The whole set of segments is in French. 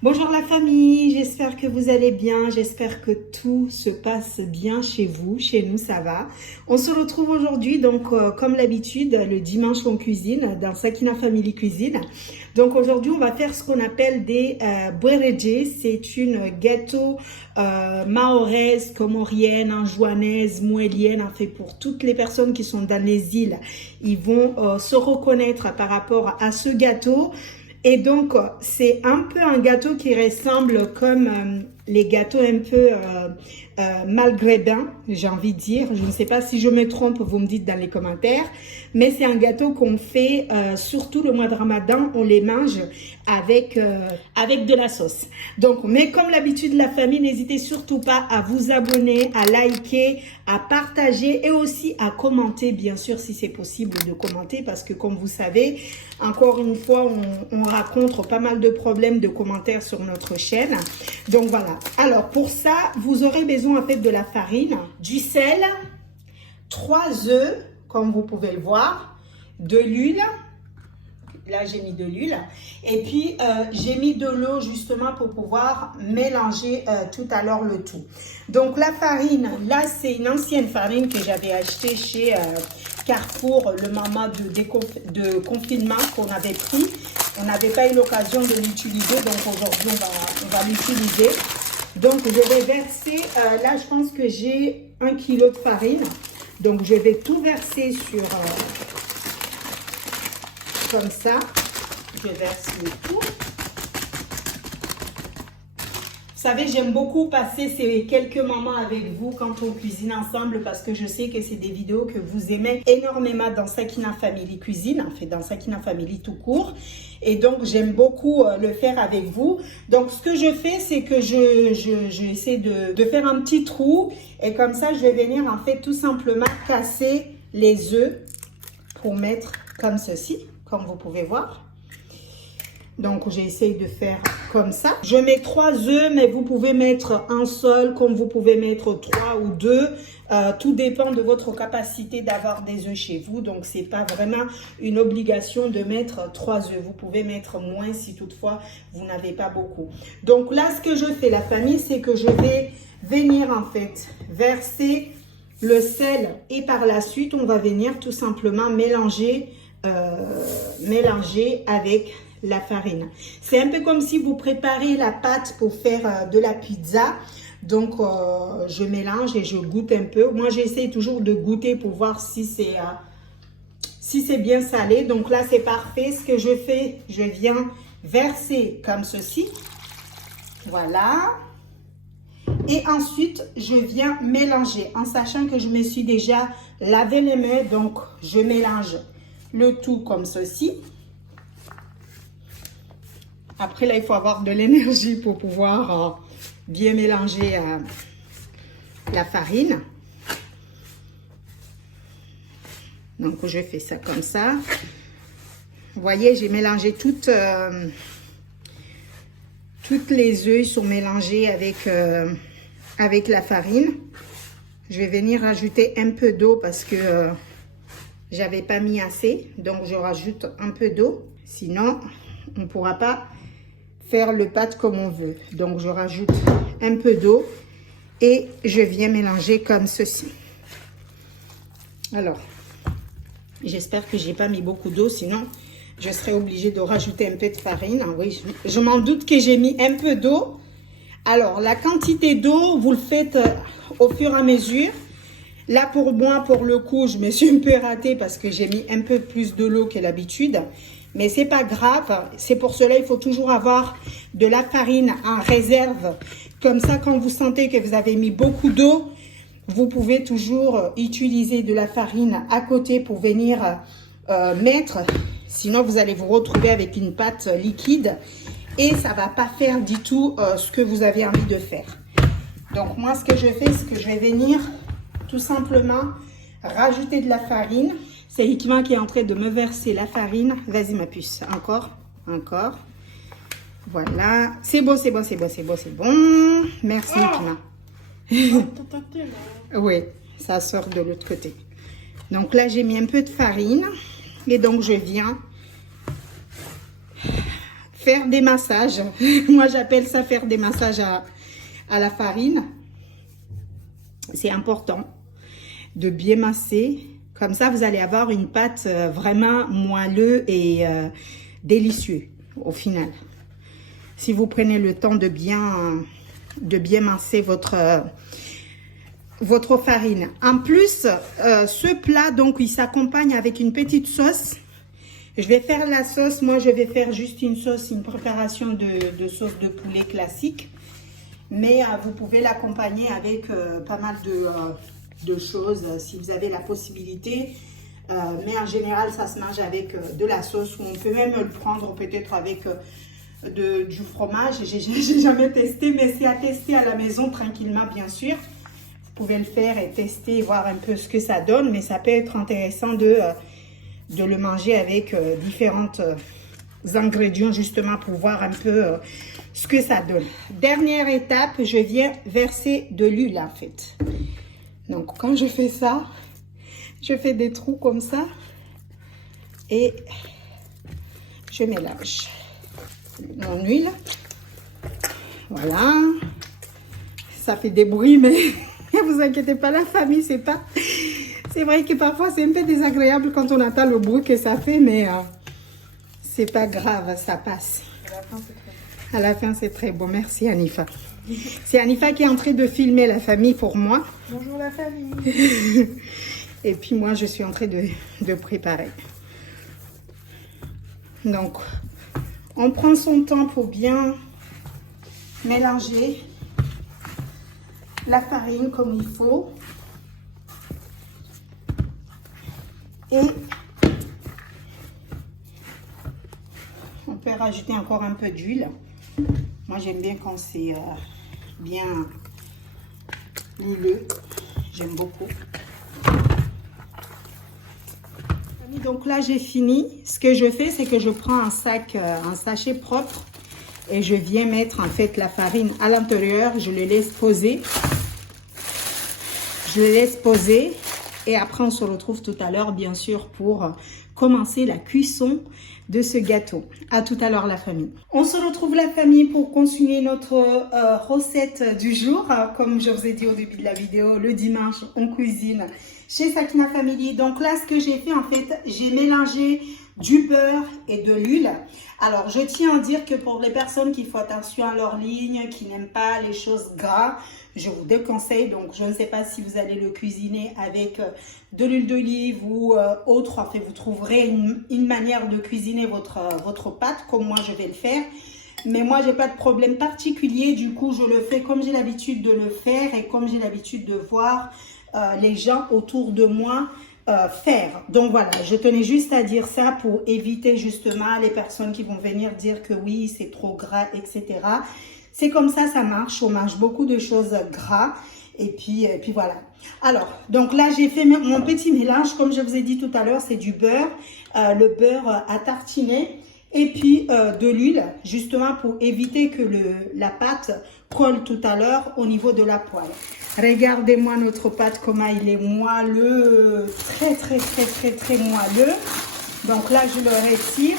Bonjour la famille, j'espère que vous allez bien, j'espère que tout se passe bien chez vous, chez nous ça va. On se retrouve aujourd'hui donc comme l'habitude le dimanche en cuisine dans Sakina Family Cuisine. Donc aujourd'hui on va faire ce qu'on appelle des bwereje, c'est une gâteau mahoraise, comorienne, anjouanaise, mouelienne, en fait pour toutes les personnes qui sont dans les îles. Ils vont se reconnaître par rapport à ce gâteau. Et donc, c'est un peu un gâteau qui ressemble comme les gâteaux un peu maghrébins, j'ai envie de dire. Je ne sais pas si je me trompe, vous me dites dans les commentaires. Mais c'est un gâteau qu'on fait, surtout le mois de Ramadan, on les mange avec de la sauce. Donc, mais comme l'habitude, la famille, n'hésitez surtout pas à vous abonner, à liker, à partager et aussi à commenter, bien sûr, si c'est possible de commenter. Parce que comme vous savez, encore une fois, on rencontre pas mal de problèmes de commentaires sur notre chaîne. Donc voilà. Alors pour ça, vous aurez besoin en fait de la farine, du sel, 3 œufs, comme vous pouvez le voir, de l'huile. Là, j'ai mis de l'huile. Et puis, j'ai mis de l'eau justement pour pouvoir mélanger tout à l'heure le tout. Donc, la farine, là, c'est une ancienne farine que j'avais achetée chez Carrefour le moment de confinement qu'on avait pris. On n'avait pas eu l'occasion de l'utiliser. Donc, aujourd'hui, on va l'utiliser. Donc, je vais verser, là, je pense que j'ai 1 kg de farine. Donc, je vais tout verser sur... comme ça, je verse le tout. Vous savez, j'aime beaucoup passer ces quelques moments avec vous quand on cuisine ensemble parce que je sais que c'est des vidéos que vous aimez énormément dans Sakina Family Cuisine, en fait dans Sakina Family tout court. Et donc, j'aime beaucoup le faire avec vous. Donc, ce que je fais, c'est que j'essaie de faire un petit trou. Et comme ça, je vais venir en fait tout simplement casser les œufs pour mettre comme ceci. Comme vous pouvez voir. Donc, j'essaye de faire comme ça. Je mets 3 œufs, mais vous pouvez mettre un seul, comme vous pouvez mettre 3 ou 2. Tout dépend de votre capacité d'avoir des œufs chez vous. Donc, c'est pas vraiment une obligation de mettre 3 œufs. Vous pouvez mettre moins si toutefois vous n'avez pas beaucoup. Donc, là, ce que je fais, la famille, c'est que je vais venir en fait verser le sel. Et par la suite, on va venir tout simplement mélanger avec la farine. C'est un peu comme si vous préparez la pâte pour faire de la pizza. Donc, je mélange et je goûte un peu. Moi, j'essaie toujours de goûter pour voir si c'est bien salé. Donc là, c'est parfait. Ce que je fais, je viens verser comme ceci. Voilà. Et ensuite, je viens mélanger en sachant que je me suis déjà lavé les mains. Donc, je mélange le tout comme ceci. Après, là, il faut avoir de l'énergie pour pouvoir bien mélanger la farine. Donc, je fais ça comme ça. Vous voyez, j'ai mélangé toutes les œufs sont mélangés avec la farine. Je vais venir rajouter un peu d'eau parce que j'avais pas mis assez, donc je rajoute un peu d'eau. Sinon, on ne pourra pas faire le pâte comme on veut. Donc, je rajoute un peu d'eau et je viens mélanger comme ceci. Alors, j'espère que j'ai pas mis beaucoup d'eau, sinon je serai obligée de rajouter un peu de farine. Oui, je m'en doute que j'ai mis un peu d'eau. Alors, la quantité d'eau, vous le faites au fur et à mesure. Là, pour moi, pour le coup, je me suis un peu ratée parce que j'ai mis un peu plus de l'eau que l'habitude. Mais c'est pas grave. C'est pour cela, il faut toujours avoir de la farine en réserve. Comme ça, quand vous sentez que vous avez mis beaucoup d'eau, vous pouvez toujours utiliser de la farine à côté pour venir mettre. Sinon, vous allez vous retrouver avec une pâte liquide et ça va pas faire du tout ce que vous avez envie de faire. Donc, moi, ce que je fais, c'est que je vais venir tout simplement rajouter de la farine. C'est Hikima qui est en train de me verser la farine. Vas-y ma puce, encore, encore. Voilà, c'est bon, c'est bon, c'est bon, c'est bon, c'est bon. Merci Hikima. Oui, ça sort de l'autre côté. Donc là, j'ai mis un peu de farine. Et donc, je viens faire des massages. Moi, j'appelle ça faire des massages à la farine. C'est important de bien masser. Comme ça, vous allez avoir une pâte vraiment moelleuse et délicieuse au final. Si vous prenez le temps de bien masser votre farine. En plus, ce plat, donc, il s'accompagne avec une petite sauce. Je vais faire la sauce. Moi, je vais faire juste une préparation de sauce de poulet classique. Mais vous pouvez l'accompagner avec pas mal de choses si vous avez la possibilité. Mais en général, ça se mange avec de la sauce. Ou on peut même le prendre peut-être avec du fromage. J'ai jamais testé, mais c'est à tester à la maison tranquillement, bien sûr. Vous pouvez le faire et tester, voir un peu ce que ça donne. Mais ça peut être intéressant de le manger avec différents ingrédients, justement, pour voir un peu ce que ça donne. Dernière étape, je viens verser de l'huile, en fait. Donc, quand je fais ça, je fais des trous comme ça et je mélange mon huile. Voilà. Ça fait des bruits, mais ne vous inquiétez pas, la famille, c'est pas... C'est vrai que parfois, c'est un peu désagréable quand on entend le bruit que ça fait, mais c'est pas grave, ça passe. À la fin, c'est très bon. Merci, Hanifa. C'est Hanifa qui est en train de filmer la famille pour moi. Bonjour la famille. Et puis moi, je suis en train de préparer. Donc, on prend son temps pour bien mélanger la farine comme il faut. Et on peut rajouter encore un peu d'huile. Moi, j'aime bien quand c'est bien huileux. J'aime beaucoup. Donc là, j'ai fini. Ce que je fais, c'est que je prends un sachet propre et je viens mettre en fait la farine à l'intérieur. Je le laisse poser. Je le laisse poser. Et après, on se retrouve tout à l'heure, bien sûr, pour commencer la cuisson de ce gâteau. À tout à l'heure, la famille. On se retrouve, la famille, pour continuer notre recette du jour. Comme je vous ai dit au début de la vidéo, le dimanche, on cuisine chez Sakina Family. Donc là, ce que j'ai fait, en fait, j'ai mélangé du beurre et de l'huile. Alors, je tiens à dire que pour les personnes qui font attention à leur ligne, qui n'aiment pas les choses gras, je vous déconseille. Donc, je ne sais pas si vous allez le cuisiner avec de l'huile d'olive ou autre. Enfin, vous trouverez une manière de cuisiner votre pâte, comme moi, je vais le faire. Mais moi, j'ai pas de problème particulier. Du coup, je le fais comme j'ai l'habitude de le faire et comme j'ai l'habitude de voir les gens autour de moi faire. Donc voilà, je tenais juste à dire ça pour éviter justement les personnes qui vont venir dire que oui, c'est trop gras, etc. C'est comme ça, ça marche. On mange beaucoup de choses gras. Et puis voilà. Alors, donc là, j'ai fait mon petit mélange. Comme je vous ai dit tout à l'heure, c'est du beurre. Le beurre à tartiner. Et puis de l'huile, justement pour éviter que la pâte colle tout à l'heure au niveau de la poêle. Regardez-moi notre pâte, comment il est moelleux. Très, très, très, très, très moelleux. Donc là, je le retire.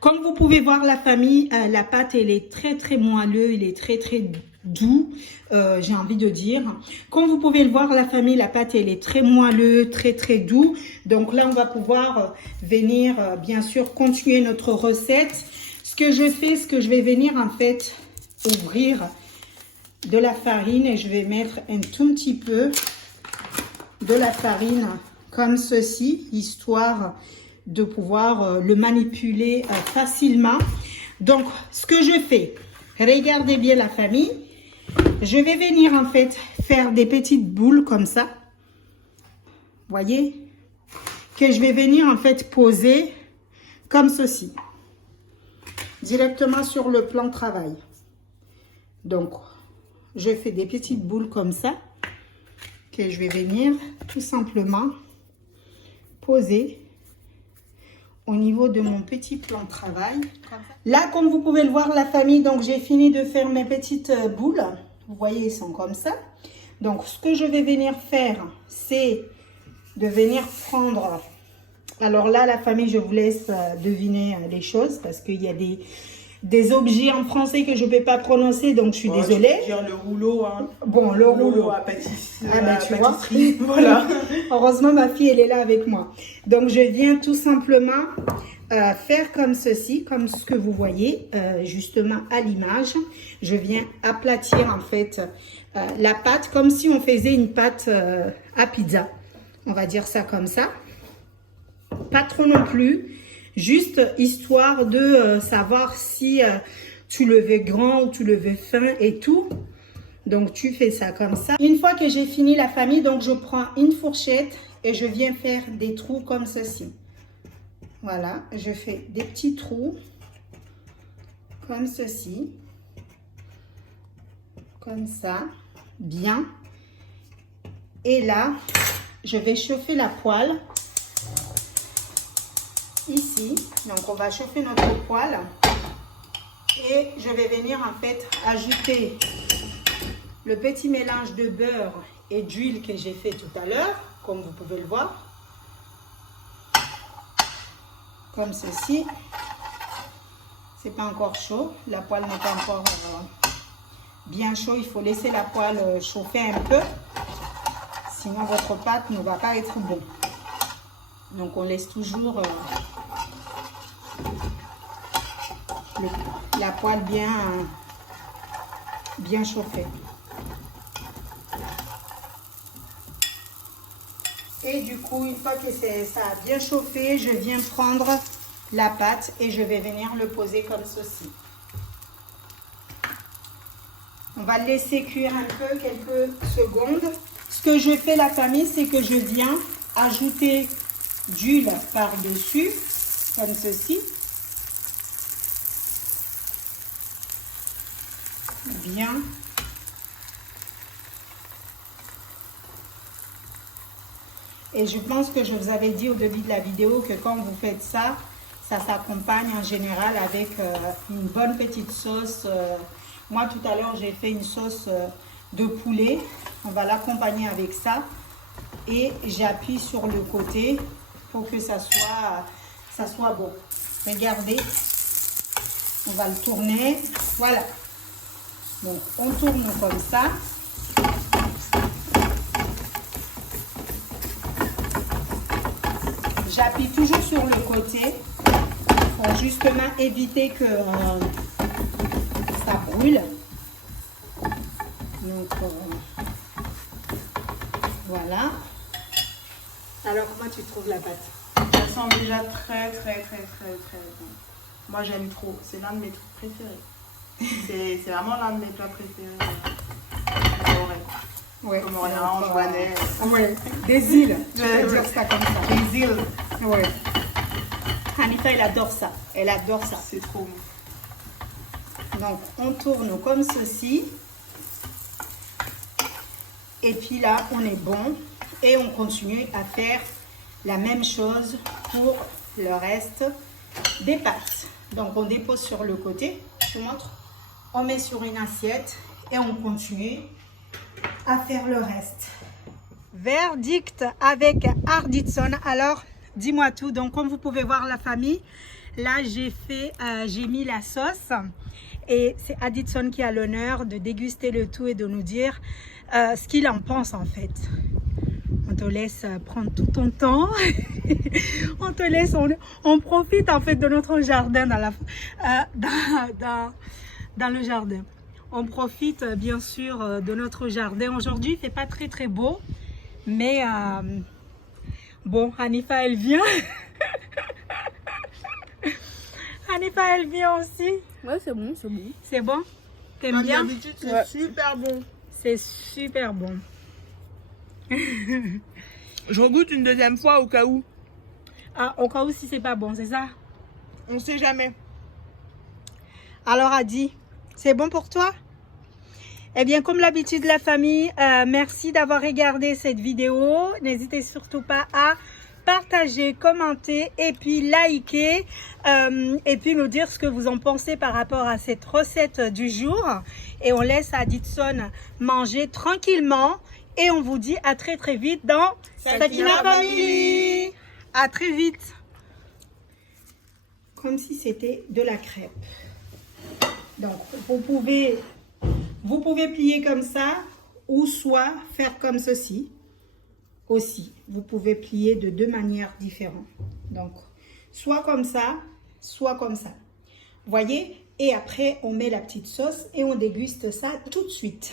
Comme vous pouvez voir, la famille, la pâte, elle est très, très moelleux. Il est très, très doux, j'ai envie de dire. Comme vous pouvez le voir, la famille, la pâte, elle est très moelleux, très, très doux. Donc là, on va pouvoir venir, bien sûr, continuer notre recette. Ce que je fais, c'est que je vais venir, en fait, ouvrir de la farine et je vais mettre un tout petit peu de la farine comme ceci, histoire de pouvoir le manipuler facilement. Donc, ce que je fais, regardez bien la famille, je vais venir en fait faire des petites boules comme ça, voyez, que je vais venir en fait poser comme ceci, directement sur le plan de travail. Donc, je fais des petites boules comme ça, que je vais venir tout simplement poser au niveau de mon petit plan de travail. Là, comme vous pouvez le voir, la famille, donc j'ai fini de faire mes petites boules. Vous voyez, ils sont comme ça. Donc, ce que je vais venir faire, c'est de venir prendre Alors là, la famille, je vous laisse deviner les choses parce qu'il y a des objets en français que je ne peux pas prononcer, donc je suis désolée. Je veux dire le rouleau, hein. Bon, le rouleau à pâtisserie. Ah, bah, tu vois. Voilà. Heureusement, ma fille, elle est là avec moi. Donc, je viens tout simplement faire comme ceci, comme ce que vous voyez justement à l'image. Je viens aplatir en fait la pâte comme si on faisait une pâte à pizza. On va dire ça comme ça. Pas trop non plus. Juste histoire de savoir si tu le veux grand ou tu le veux fin et tout. Donc, tu fais ça comme ça. Une fois que j'ai fini la famille, donc je prends une fourchette et je viens faire des trous comme ceci. Voilà, je fais des petits trous comme ceci. Comme ça, bien. Et là, je vais chauffer la poêle. Ici, donc on va chauffer notre poêle et je vais venir en fait ajouter le petit mélange de beurre et d'huile que j'ai fait tout à l'heure, comme vous pouvez le voir, comme ceci. C'est pas encore chaud, la poêle n'est pas encore bien chaud, il faut laisser la poêle chauffer un peu, sinon votre pâte ne va pas être bonne. Donc on laisse toujours la poêle bien chauffée. Et du coup, une fois que ça a bien chauffé, je viens prendre la pâte et je vais venir le poser comme ceci. On va le laisser cuire un peu, quelques secondes. Ce que je fais la famille, c'est que je viens ajouter d'huile par-dessus, comme ceci. Bien. Et je pense que je vous avais dit au début de la vidéo que quand vous faites ça, ça s'accompagne en général avec une bonne petite sauce. Moi, tout à l'heure, j'ai fait une sauce de poulet. On va l'accompagner avec ça. Et j'appuie sur le côté pour que ça soit bon. Regardez. On va le tourner. Voilà. Donc, on tourne comme ça. J'appuie toujours sur le côté pour justement éviter que ça brûle. Donc, voilà. Alors, comment tu trouves la pâte? Ça sent déjà très bon. Moi, j'aime trop. C'est l'un de mes trucs préférés. C'est vraiment l'un de mes plats préférés. Ouais, comme Orléans, Joannais. Ouais, des îles. Je vais dire ça comme ça. Des îles. Ouais. Hanifa, elle adore ça. Elle adore ça. C'est trop bon. Donc, on tourne comme ceci. Et puis là, on est bon. Et on continue à faire la même chose pour le reste des pâtes. Donc, on dépose sur le côté. Je vous montre. On met sur une assiette et on continue à faire le reste. Verdict avec Arditson. Alors, dis-moi tout. Donc, comme vous pouvez voir la famille, là, j'ai mis la sauce. Et c'est Arditson qui a l'honneur de déguster le tout et de nous dire ce qu'il en pense en fait. On te laisse prendre tout ton temps. On te laisse, on profite en fait de notre jardin dans le jardin. On profite bien sûr de notre jardin. Aujourd'hui, il ne fait pas très beau. Mais bon, Hanifa, elle vient. Hanifa, elle vient aussi. Ouais, c'est bon, c'est bon. C'est bon? T'aimes bien? D'habitude, c'est super bon. C'est super bon. Je regoute une deuxième fois au cas où. Ah, au cas où si c'est pas bon, c'est ça? On sait jamais. Alors, Adi, c'est bon pour toi? Eh bien, comme l'habitude, la famille, merci d'avoir regardé cette vidéo. N'hésitez surtout pas à partager, commenter et puis liker. Et puis nous dire ce que vous en pensez par rapport à cette recette du jour. Et on laisse Arditson manger tranquillement. Et on vous dit à très vite dans Sakina Family. À très vite. Comme si c'était de la crêpe. Donc, vous pouvez plier comme ça ou soit faire comme ceci. Aussi, vous pouvez plier de deux manières différentes. Donc, soit comme ça, soit comme ça. Voyez? Et après, on met la petite sauce et on déguste ça tout de suite.